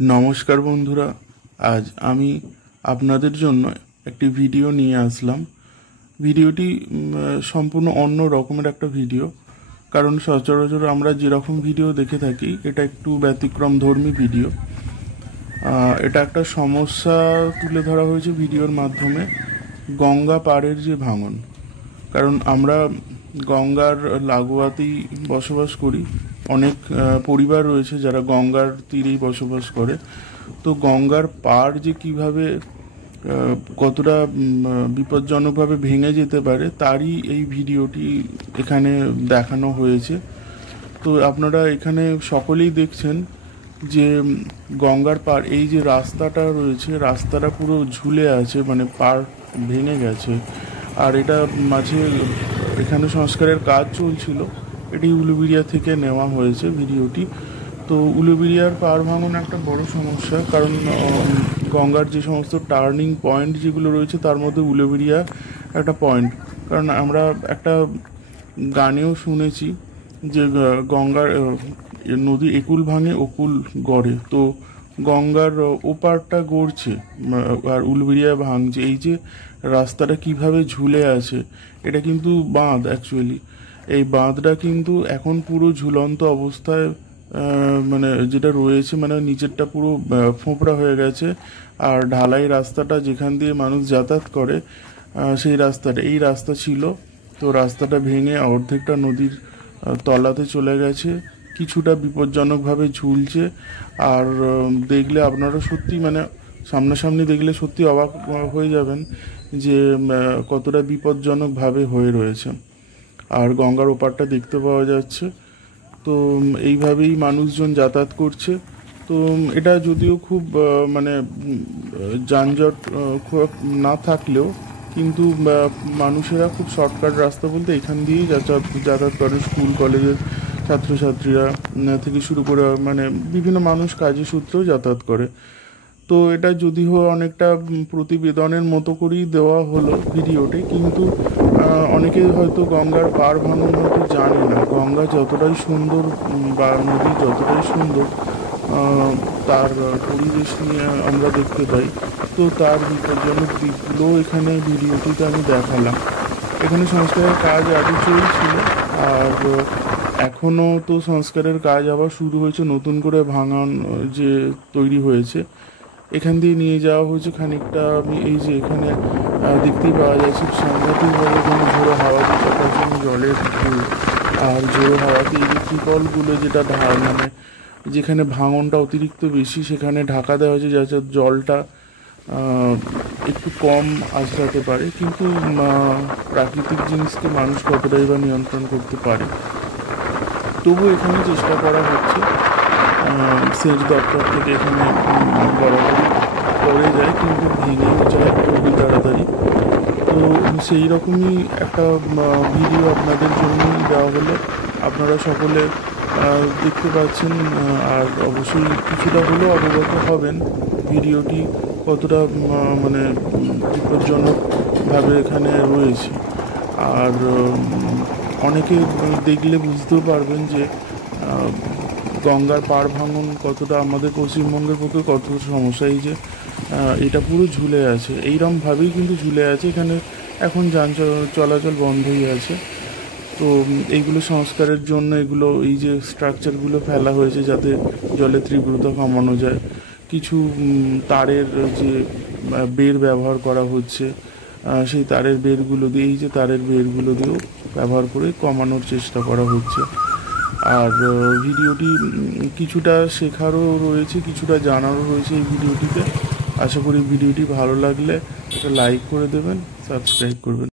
नमस्कार बंधुरा आज आमी आपनादेर जन्य एकटी भिडियो निये आसलाम। भिडियोटी सम्पूर्ण अन्य रकमेर एकटा भिडियो, कारण सचराचर आमरा जे रकम भिडियो देखे थाकी एटा एकटू व्यतिक्रम धर्मी भिडियो। एटा एकटा समस्या तुले धरा हयेछे भिडियोर माध्यमे, गंगा पाड़ेर जे भांगन। कारण आमरा गंगार लागोयातेई बसबास करी, अनेक परिवार रयेछे जारा गंगार तीरेई बसबास करे। तो गंगार पाड़ जे किभाबे कतटा विपज्जनकभाबे भेंगे जेते पारे तारই এই ভিডিওটি এখানে দেখানো হয়েছে। তো আপনারা এখানে সকলেই দেখছেন যে গঙ্গার পাড় এই যে রাস্তাটা রয়েছে, রাস্তাটা পুরো ঝুলে আছে, মানে পাড় ভেঙে গেছে। আর এটা মাঝে এখানে সংস্কারের কাজ চলছিল। এটি উলুবেড়িয়া থেকে নেওয়া হয়েছে ভিডিওটি। তো উলুবেড়িয়ার পাড় ভাঙন একটা বড় সমস্যা, কারণ গঙ্গার যে সমস্ত টার্নিং পয়েন্ট যেগুলো রয়েছে তার মধ্যে উলুবেড়িয়া একটা পয়েন্ট। কারণ আমরা একটা গানেও শুনেছি যে গঙ্গার নদী একুল ভাঙে অকুল গড়ে। তো গঙ্গার ওপারটা গড়ছে আর উলুবেড়িয়া ভাঙছে। এই যে রাস্তাটা কিভাবে ঝুলে আছে, এটা কিন্তু বাঁধ অ্যাকচুয়ালি। এই বাঁধটা কিন্তু এখন পুরো ঝুলন্ত অবস্থায়, মানে যেটা রয়েছে, মানে নিচেরটা পুরো ফোঁপড়া হয়ে গেছে। আর ঢালাই রাস্তাটা যেখান দিয়ে মানুষ যাতায়াত করে সেই রাস্তাটা, এই রাস্তা ছিল, তো রাস্তাটা ভেঙে অর্ধেকটা নদীর তলাতে চলে গেছে, কিছুটা বিপজ্জনকভাবে ঝুলছে। আর দেখলে আপনারা সত্যি, মানে সামনাসামনি দেখলে সত্যি অবাক হয়ে যাবেন যে কতটা বিপজ্জনকভাবে হয়ে রয়েছে। আর গঙ্গার ওপারটা দেখতে পাওয়া যাচ্ছে। তো এইভাবেই মানুষজন যাতায়াত করছে। তো এটা যদিও খুব মানে যানজট খুব না থাকলেও কিন্তু মানুষেরা খুব শর্টকাট রাস্তা বলতে এখান দিয়েই যাতায়াত করে। স্কুল কলেজের ছাত্রছাত্রীরা থেকে শুরু করে মানে বিভিন্ন মানুষ কাজের সূত্রেও যাতায়াত করে। তো এটা যদিও অনেকটা প্রতিবেদনের মতো করেই দেওয়া হলো ভিডিওটি, কিন্তু অনেকে হয়তো গঙ্গার পাড় ভাঙন হয়তো জানে না। গঙ্গা যতটাই সুন্দর বা নদী যতটাই সুন্দর, তার পরিবেশ নিয়ে আমরা দেখতে পাই, তো তার বিপজ্জনক দিকগুলো এখানে ভিডিওটিতে আমি দেখালাম। এখানে সংস্কারের কাজ আগে চলছিল, আর এখনও তো সংস্কারের কাজ আবার শুরু হয়েছে, নতুন করে ভাঙন যে তৈরি হয়েছে। এখান দিয়ে নিয়ে যাওয়া হয়েছে খানিকটা। আমি এই যে এখানে দেখতেই পাওয়া যাচ্ছে সাংঘাতিকভাবে কোনো ঝোড়ো হাওয়া চাকার জন্য জলের ঢেউ। আর ঝোড়ো হাওয়াতে এই যে ত্রিপলগুলো যেটা মানে যেখানে ভাঙনটা অতিরিক্ত বেশি সেখানে ঢাকা দেওয়া হয়েছে যাতে জলটা একটু কম আঁচড়াতে পারে। কিন্তু প্রাকৃতিক জিনিসকে মানুষ কতটাই বা নিয়ন্ত্রণ করতে পারে। তবু এখানে চেষ্টা করা হচ্ছে, সেচ দপ্তর থেকে এখানে বরাবরই করে যায়, কিন্তু ভেঙেও যায় খুবই তাড়াতাড়ি। তো সেই রকমই একটা ভিডিও আপনাদের জন্যই দেওয়া হলো। আপনারা সকলে দেখতে পাচ্ছেন, আর অবশ্যই কিছুটা হলেও অবগত হবেন ভিডিওটি কতটা মানে বিপজ্জনকভাবে এখানে রয়েছে। আর অনেকে দেখলে বুঝতেও পারবেন যে গঙ্গার পাড় ভাঙন কতটা আমাদের পশ্চিমবঙ্গের পক্ষে কত সমস্যা। এই যে এটা পুরো ঝুলে আছে, এইরকমভাবেই কিন্তু ঝুলে আছে। এখানে এখন যান চলাচল বন্ধই আছে। তো এইগুলো সংস্কারের জন্য এগুলো এই যে স্ট্রাকচারগুলো ফেলা হয়েছে যাতে জলের তীব্রতা কমানো যায়। কিছু তারের যে বের ব্যবহার করা হচ্ছে, সেই তারের বেরগুলো দিয়ে, এই যে তারের বেরগুলো দিয়েও ব্যবহার করে কমানোর চেষ্টা করা হচ্ছে। আর ভিডিওটি কিছুটা শেখারও রয়েছে, কিছুটা জানারও রয়েছে এই ভিডিওটিতে। আশা করি ভিডিওটি ভালো লাগলে একটা লাইক করে দেবেন, সাবস্ক্রাইব করবেন।